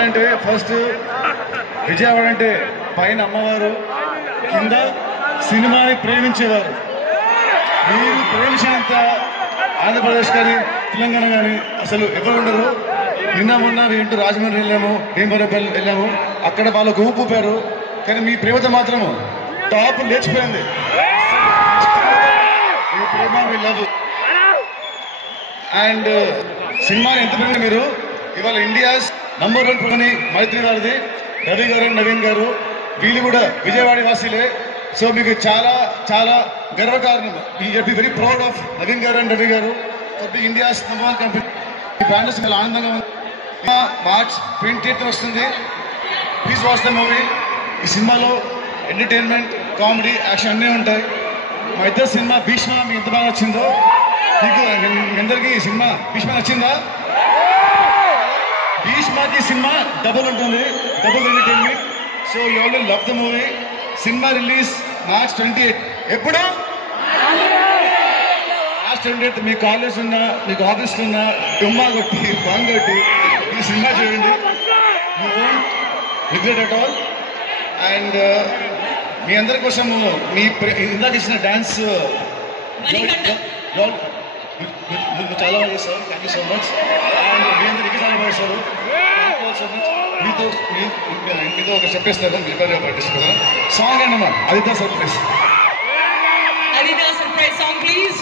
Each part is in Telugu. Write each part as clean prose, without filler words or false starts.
చెప్పాలంటే ఫస్ట్ విజయవాడ అంటే పైన అమ్మవారు, కింద సినిమాని ప్రేమించేవారు. మీరు ప్రేమించినంత ఆంధ్రప్రదేశ్ కానీ తెలంగాణ కానీ అసలు ఎవరు ఉండరు. నిన్న మొన్న ఇంటూ రాజమండ్రి వెళ్ళాము, భీమవరం వెళ్ళాము, అక్కడ వాళ్ళకు ఊపారు. కానీ మీ ప్రేమతో మాత్రము టాప్ లేచిపోయింది. మీ ప్రేమ మీ లవ్ అండ్ సినిమా ఎంత ప్రేమ. మీరు ఇవాళ ఇండియాస్ నంబర్ 1 ప్రోని మైత్రి గారిది, రవి గారు, నవీన్ గారు, వీళ్ళు కూడా విజయవాడ వాసీలే. సో మీకు చాలా చాలా గర్వకారణం. You be very proud of Naveen garu and Ravi garu for be India's number 1 company. ఈ బ్రాండ్ చాలా ఆనందంగా ఉంది. మార్చ్ 28 వస్తుంది. Please watch the movie. ఈ సినిమాలో ఎంటర్టైన్మెంట్, కామెడీ, యాక్షన్ అన్నీ ఉంటాయి. మా ఇద్దరు సినిమా భీష్మ మీకు ఎంత బాగా నచ్చిందో, మీకు అందరికీ ఈ సినిమా భీష్మ నచ్చిందా? భీష్మకి సినిమా డబుల్ ఉంటుంది, double entertainment. So you all will love the movie. Cinema release March 28. ఎప్పుడు? మార్చ్ 28. మీ కాలేజ్ ఉన్నా, మీకు ఆఫీస్లో ఉన్నా డుమ్మా కొట్టి, బాంగ్ కొట్టి ఈ సినిమా చూడండి. You won't regret at all. And మీ అందరి కోసం మీ ఇందాక ఇచ్చిన డాన్స్ చాలా బాగా చేస్తారు. Thank you so much. And మీ అందరికీ చాలా బాగా చేస్తారు. మీతో ఒక చెప్పేస్తారు. సాంగ్ అన్నమా అదితా సర్ప్రైజ్. అదితా సర్ప్రైజ్ సాంగ్ ప్లీజ్.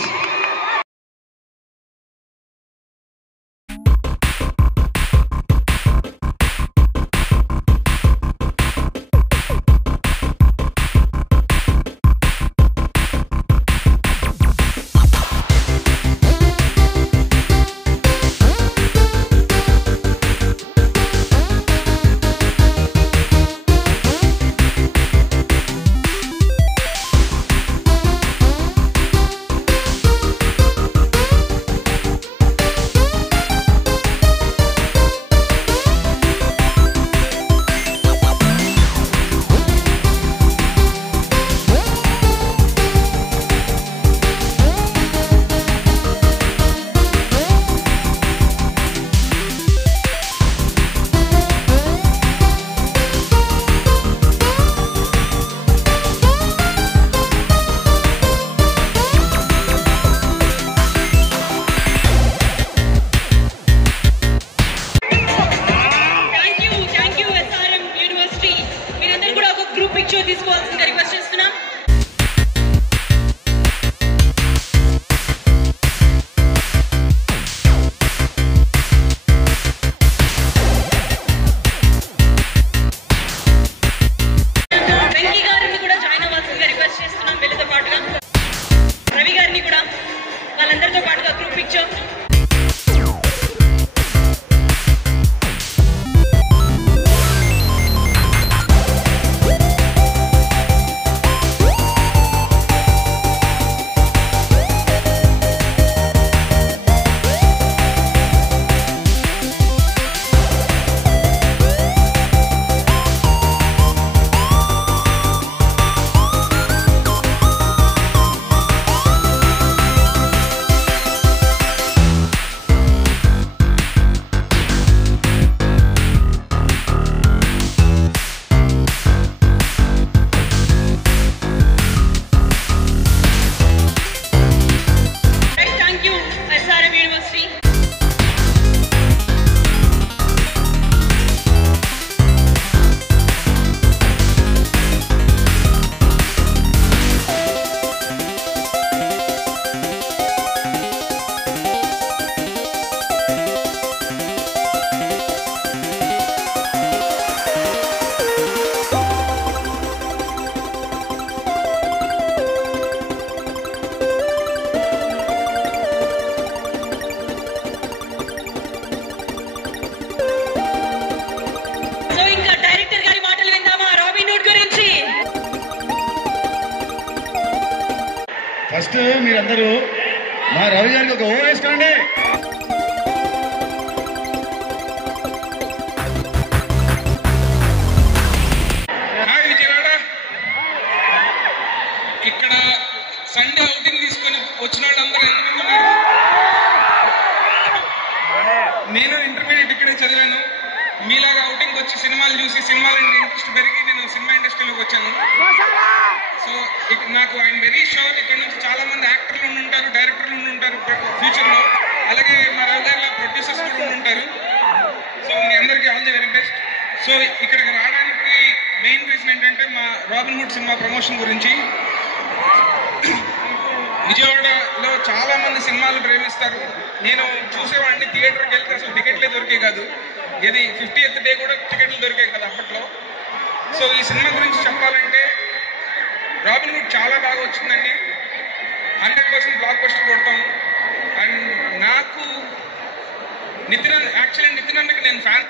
పిక్చర్ తీసుకోవాల్సిందిగా రిక్వెస్ట్ చేస్తున్నాం. వెంకీ గారిని కూడా జాయిన్ అవ్వాల్సిందిగా రిక్వెస్ట్ చేస్తున్నాం. వీళ్ళతో పాటుగా రవి గారిని కూడా, వాళ్ళందరితో పాటుగా గ్రూప్ పిక్చర్. ఫస్ట్ మీరందరూ మా రవి గారికి ఒక ఓ వేసుకోండి. హాయ్ విజయవాడ. ఇక్కడ సండే అవుటింగ్ తీసుకొని వచ్చిన వాళ్ళందరూ ఎంతమంది ఉన్నారు? నేను ఇంటర్మీడియట్ ఇక్కడే చదివాను. మీలాగా అవుటింగ్ వచ్చి సినిమాలు చూసి సినిమాలు ఇంట్రెస్ట్ పెరిగి నేను సినిమా ఇండస్ట్రీలోకి వచ్చాను. సో నాకు ఐఎమ్ వెరీ షూర్ ఇక్కడ నుంచి చాలా మంది యాక్టర్లు ఉండి ఉంటారు, డైరెక్టర్లు ఉండి ఉంటారు ఫ్యూచర్లో. అలాగే మా రావు గారిలో ప్రొడ్యూసర్స్ కూడా ఉండి ఉంటారు. సో మీ అందరికీ all the very best. So ఇక్కడికి రావడానికి మెయిన్ రీజన్ ఏంటంటే మా రాబిన్ హుడ్ సినిమా ప్రమోషన్ గురించి. విజయవాడలో చాలా మంది సినిమాలు ప్రేమిస్తారు. నేను చూసేవాడిని, థియేటర్కి వెళ్తే అసలు టికెట్లే దొరికే కాదు. ఇది 50th డే కూడా టికెట్లు దొరికాయి కదా అప్పట్లో. సో ఈ సినిమా గురించి చెప్పాలంటే రాబిన్ హుడ్ చాలా బాగా వచ్చిందండి. 100% బ్లాక్ బస్టర్ కొడతాం. అండ్ నాకు నితిన్ అన్నకి నేను ఫ్యాన్.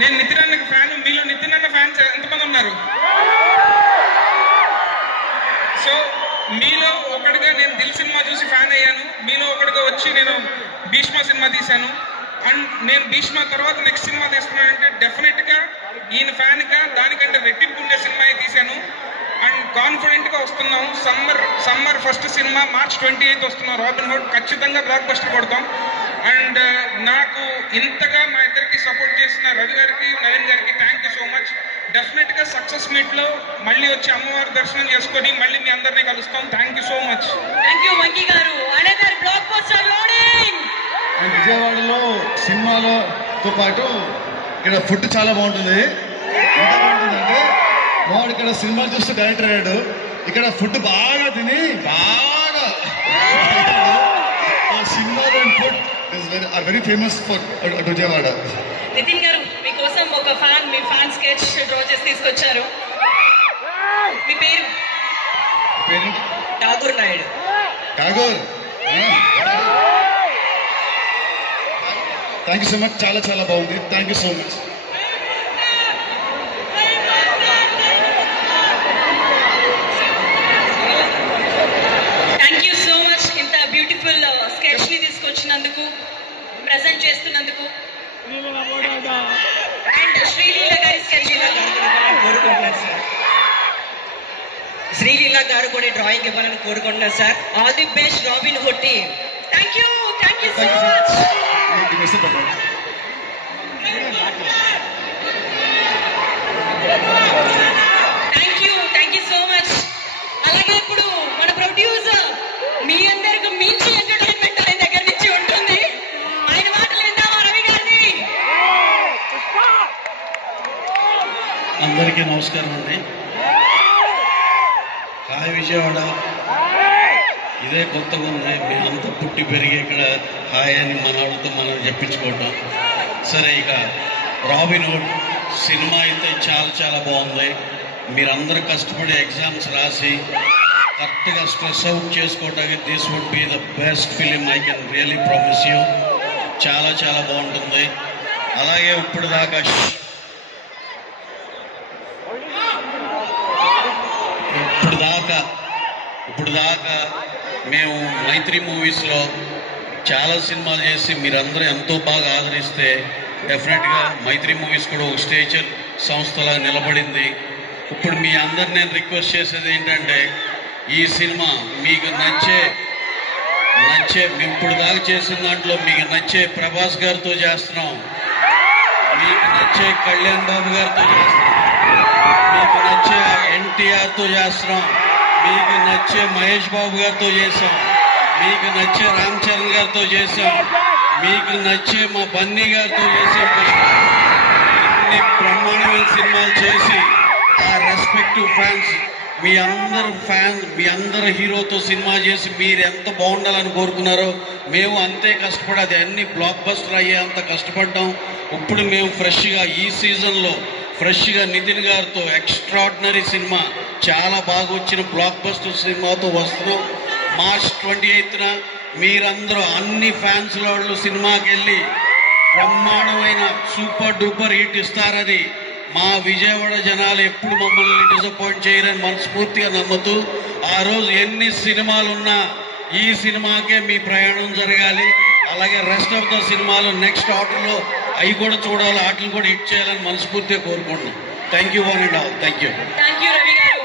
నేను నితిన్ అన్నకి ఫ్యాన్. మీలో నితిన్ అన్న ఫ్యాన్స్ ఎంతమంది ఉన్నారు? సో మీలో ఒకటిగా నేను దిల్ సినిమా చూసి ఫ్యాన్ అయ్యాను. మీలో ఒకటిగా వచ్చి నేను భీష్మ సినిమా తీశాను. అండ్ నేను భీష్మ తర్వాత నెక్స్ట్ సినిమా తీస్తున్నానంటే డెఫినెట్గా ఈయన ఫ్యాన్గా దానికంటే రెట్టింపు ఉండే సినిమా తీశాను. అండ్ కాన్ఫిడెంట్గా వస్తున్నాం. సమ్మర్ ఫస్ట్ సినిమా March 28 వస్తున్నాం. రాబిన్ హుడ్ ఖచ్చితంగా బ్లాక్ బస్టర్ కొడతాం. అండ్ నాకు ఇంతగా మా ఇద్దరికి సపోర్ట్ చేసిన రవి గారికి, నవీన్ గారికి థ్యాంక్ యూ సో మచ్. డెఫినెట్గా సక్సెస్ మీట్లో మళ్ళీ వచ్చి అమ్మవారి దర్శనం చేసుకొని మళ్ళీ మీ అందరినీ కలుస్తాం. Thank you so much. Thank you Venky గారు. Another blockbuster loading. విజయవాడలో సినిమాలతో పాటు ఇక్కడ ఫుడ్ చాలా బాగుంటుంది. ఎంత బాగుంటుందంటే వాడు ఇక్కడ సినిమాలు చూస్తే డైరెక్టర్ అయ్యాడు. ఇక్కడ ఫుడ్ బాగా తిని బాగా సినిమాలు and food are very famous for Vijayawada. Nitin garu మీకోసం ఒక మీ ఫ్యాన్ స్కెచ్ డ్రా చేసి తీసుకొచ్చారు. మీ పేరు? Tagore Naidu. Tagore, thank you so much. చాలా చాలా బాగుంది. Thank you so much. Thank you so much. ఇంత బ్యూటిఫుల్ స్కెచ్ ని తీసుకొచ్చినందుకు, ప్రెజెంట్ చేస్తున్నందుకు. అండ్ శ్రీలీల గారి స్కెచ్ కోరుకుంటున్నాను సార్. శ్రీలీల గారు కూడా డ్రాయింగ్ ఇవ్వాలని కోరుకుంటున్నాను sir. All the best robin hood team. Thank you so much. Thank you so much. అలాగే ఇప్పుడు మన ప్రొడ్యూసర్ మీ అందరికి మించి ఎంటర్టైన్మెంట్ ఆయన దగ్గర నుంచి ఉంటుంది. ఆయన మాటలు విందామా రవి గారిని? అందరికీ నమస్కారం అండి. హాయ్ విజయవాడ. ఇదే కొత్తగా ఉంది. మేమంతా పుట్టి పెరిగి ఇక్కడ హాయ్ అని మనవాళ్ళతో మనం చెప్పించుకోవటం. సరే, ఇక రాబిన్ హుడ్ సినిమా అయితే చాలా చాలా బాగుంది. మీరందరూ కష్టపడి ఎగ్జామ్స్ రాసి కరెక్ట్గా స్ట్రెస్ అవుట్ చేసుకోవటానికి this would be the best film. I can really promise you. చాలా చాలా బాగుంటుంది. అలాగే ఇప్పుడు దాకా మేము మైత్రి మూవీస్లో చాలా సినిమాలు చేసి మీరందరూ ఎంతో బాగా ఆదరిస్తే డెఫినెట్గా మైత్రి మూవీస్ కూడా ఒక స్టేచర్ సంస్థలా నిలబడింది. ఇప్పుడు మీ అందరు నేను రిక్వెస్ట్ చేసేది ఏంటంటే ఈ సినిమా మీకు నచ్చే మేము ఇప్పుడు దాకా చేసిన దాంట్లో మీకు నచ్చే ప్రభాస్ గారితో చేస్తున్నాం, మీకు నచ్చే కళ్యాణ్ బాబు గారితో చేస్తున్నాం, మీకు నచ్చే ఎన్టీఆర్తో చేస్తున్నాం, మీకు నచ్చే మహేష్ బాబు గారితో చేసాం, మీకు నచ్చే రామ్ చరణ్ గారితో చేసాం, మీకు నచ్చే మా బన్నీ గారితో చేసాం. ఇన్ని బ్రహ్మాండమైన సినిమాలు చేసి ఆ రెస్పెక్టివ్ ఫ్యాన్స్ మీ అందరు హీరోతో సినిమా చేసి మీరు ఎంత బాగుండాలని కోరుకున్నారో మేము అంతే కష్టపడి అది అన్ని బ్లాక్ బస్టర్ అయ్యేంత కష్టపడ్డాం. ఇప్పుడు మేము ఫ్రెష్గా ఈ సీజన్లో ఫ్రెష్గా నితిన్ గారితో ఎక్స్ట్రాడినరీ సినిమా చాలా బాగా వచ్చిన బ్లాక్ బస్టర్ సినిమాతో వస్తున్నాం. March 28న మీరందరూ అన్ని ఫ్యాన్స్ వాళ్ళు సినిమాకి వెళ్ళి బ్రహ్మాండమైన సూపర్ డూపర్ హిట్ ఇస్తారని మా విజయవాడ జనాలు ఎప్పుడు మమ్మల్ని డిసప్పాయింట్ చేయరని మనస్ఫూర్తిగా నమ్ముతూ ఆ రోజు ఎన్ని సినిమాలున్నా ఈ సినిమాకే మీ ప్రయాణం జరగాలి. అలాగే రెస్ట్ ఆఫ్ ద సినిమాలు నెక్స్ట్ ఆర్డర్లో అవి కూడా చూడాలి, వాటిని కూడా హిట్ చేయాలని మనస్ఫూర్తిగా కోరుకుంటున్నాం. Thank you one and all. Thank you. Thank you Ravi గారు.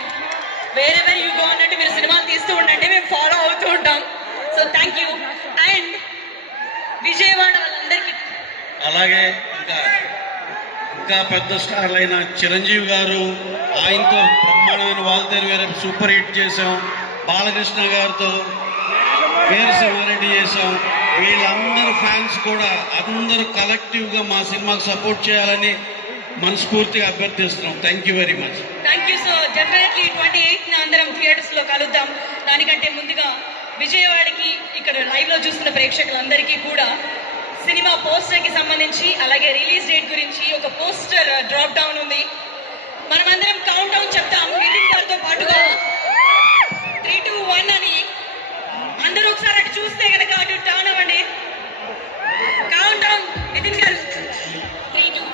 వేరెవర్ యూ గో అన్నట్టు మీరు సినిమాలు తీస్తూ ఉండండి, మేము ఫాలో అవుతూ ఉంటాం. So thank you. And Vijayawada వాళ్ళందరికీ అలాగే ఇంకా పెద్ద స్టార్లు అయిన చిరంజీవి గారు, ఆయనతో బ్రహ్మాండమైన వాల్తేరు వేరే సూపర్ హిట్ చేశాం. బాలకృష్ణ గారితో వీరసింహారెడ్డి చేశాం. వీళ్ళందరూ ఫ్యాన్స్ కూడా అందరూ కలెక్టివ్గా మా సినిమాకు సపోర్ట్ చేయాలని మనస్ఫూర్తిగా అభ్యర్థిస్తున్నాం. Thank you very much. Thank you. So definitely 28న అందరం థియేటర్స్ లో కలుద్దాం. దానికంటే ముందుగా విజయవాడకి ఇక్కడ లైవ్ లో చూస్తున్న ప్రేక్షకులందరికీ కూడా సినిమా పోస్టర్ కి సంబంధించి అలాగే రిలీజ్ డేట్ గురించి ఒక పోస్టర్ డ్రాప్ డౌన్ ఉంది. మనమందరం కౌంట్ డౌన్ చెప్తాం నితిన్ గారితో పాటుగా. 3, 2, 1 అని అందరూ ఒకసారి అటు చూస్తే కనుక అటు టర్న్ అవ్వండి. కౌంట్ డౌన్ నితిన్ గారు. 3, 2,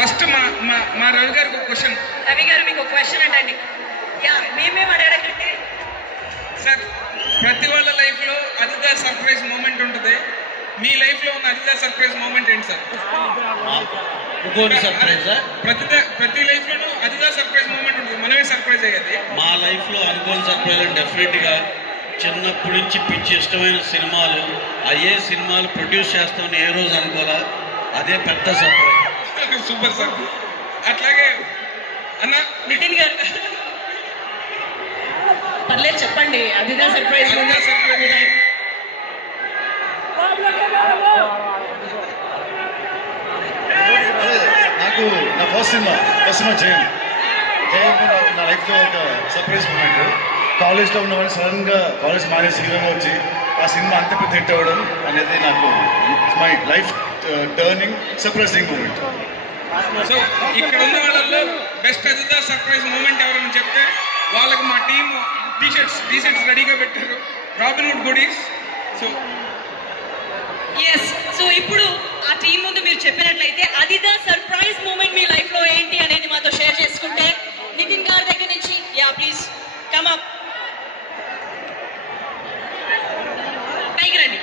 ఫస్ట్ మా రవి గారికి ఒక క్వశ్చన్. రవి గారు మీకు ఒక క్వశ్చన్ అంటండి. మేమేం అడగకంటే సార్, ప్రతి వాళ్ళ లైఫ్ లో అదిదా సర్ప్రైజ్ మూమెంట్ ఉంటుంది. మీ లైఫ్ లో ఉన్న అదిదా సర్ప్రైజ్ మూమెంట్ ఏంటి సార్? ప్రతి లైఫ్ లోనూ అదిదా సర్ప్రైజ్ మూమెంట్ ఉంటుంది. మనమే సర్ప్రైజ్ అయ్యేది. మా లైఫ్ లో అనుకోని సర్ప్రైజ్ డెఫినెట్ గా చిన్నప్పటి నుంచి పిచ్చి ఇష్టమైన సినిమాలు, అయ్యే సినిమాలు ప్రొడ్యూస్ చేస్తామని ఏ రోజు అనుకోవాలా, అదే పెద్ద సర్ప్రైజ్. Super sir. అట్లాగే అన్న నితిన్ గారు పర్లేదు చెప్పండి. అదిదా సర్ప్రైజ్. నాకు నా ఫస్ట్ సినిమా జయం నా లైఫ్లో ఒక సర్ప్రైజ్ మూమెంట్. కాలేజ్లో ఉన్నవాడిని సడన్ గా కాలేజ్ మానేసి హీరోగా వచ్చి ఆ సినిమా అంత పెద్ద హిట్ అవ్వడం అనేది నాకు my life turning surprising moment. So ఇక్కడ ఉన్న వాళ్ళల్లో బెస్ట్ అదిదా సర్ప్రైజ్ మూమెంట్ ఎవరైనా చెప్తే వాళ్ళకి మా టీమ్ టీషర్ట్స్ రెడీగా పెట్టారు, రాబిన్హుడ్ గుడీస్. సో ఇప్పుడు ఆ టీం ముందు మీరు చెప్పినట్లయితే అదిదా సర్ప్రైజ్ మూమెంట్ మీ లైఫ్ లో ఏంటి అనేది మాతో షేర్ చేసుకుంటే నితిన్ గారి దగ్గర నుంచి ప్లీజ్ కమ్ అప్, పైకి రండి.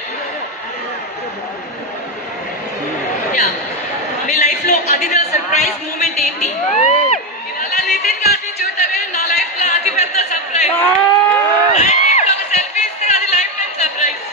మీ లైఫ్ లో అదిదా సర్ప్రైజ్ మూమెంట్ ఏంటి? ఇవాళ నితిన్ గారిని చూడటమే నా లైఫ్ లో అతి పెద్ద సర్ప్రైజ్. ఒక సెల్ఫీ ఇస్తే అది లైఫ్ టైం సర్ప్రైజ్.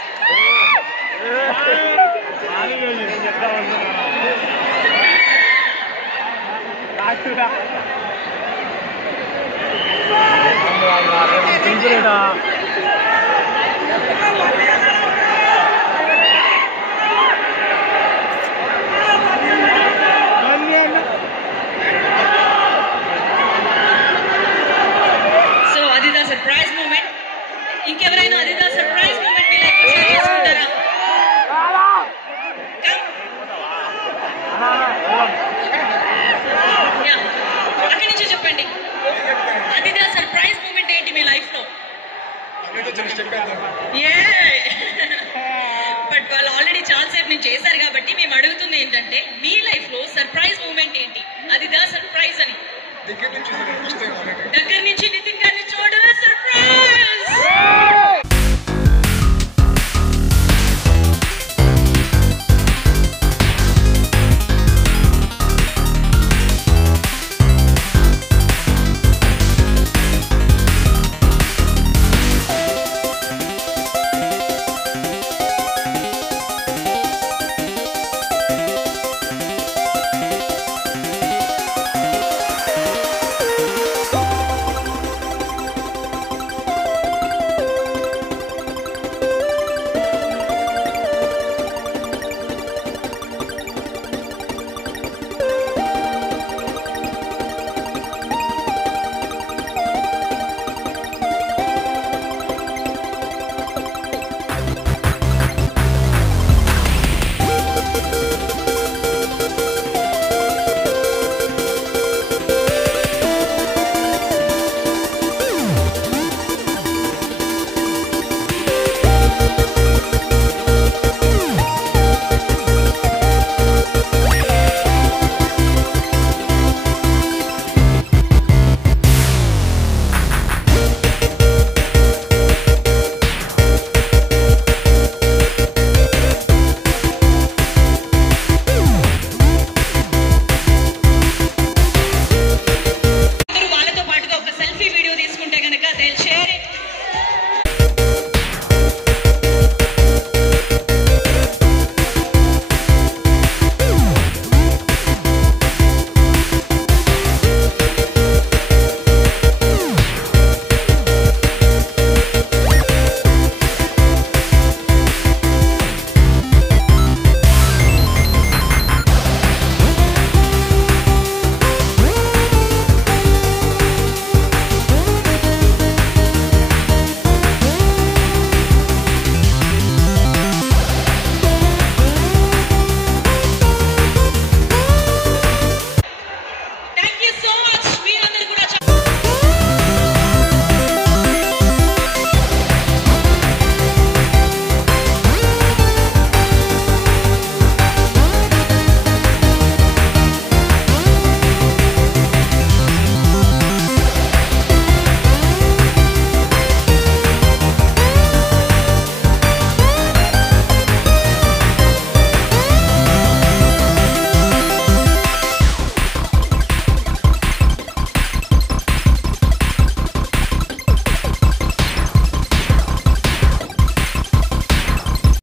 సో అదిదా సర్ప్రైజ్ మూమెంట్. ఇంకెవరైనా అదిదా సర్ప్రైజ్ మూమెంట్ మీ లైఫ్ లో షేర్ చేసుకుంటారా? అక్కడి నుంచి చెప్పండి. అదిదా సర్ప్రైజ్ మూమెంట్ ఏంటి మీ లైఫ్ లో? బట్ వాళ్ళు ఆల్రెడీ చాలాసేపు నేను చేశారు కాబట్టి మేము అడుగుతుంది ఏంటంటే మీ లైఫ్ లో సర్ప్రైజ్ మూమెంట్ ఏంటి? అదిదా సర్ప్రైజ్ అని. దగ్గర నుంచి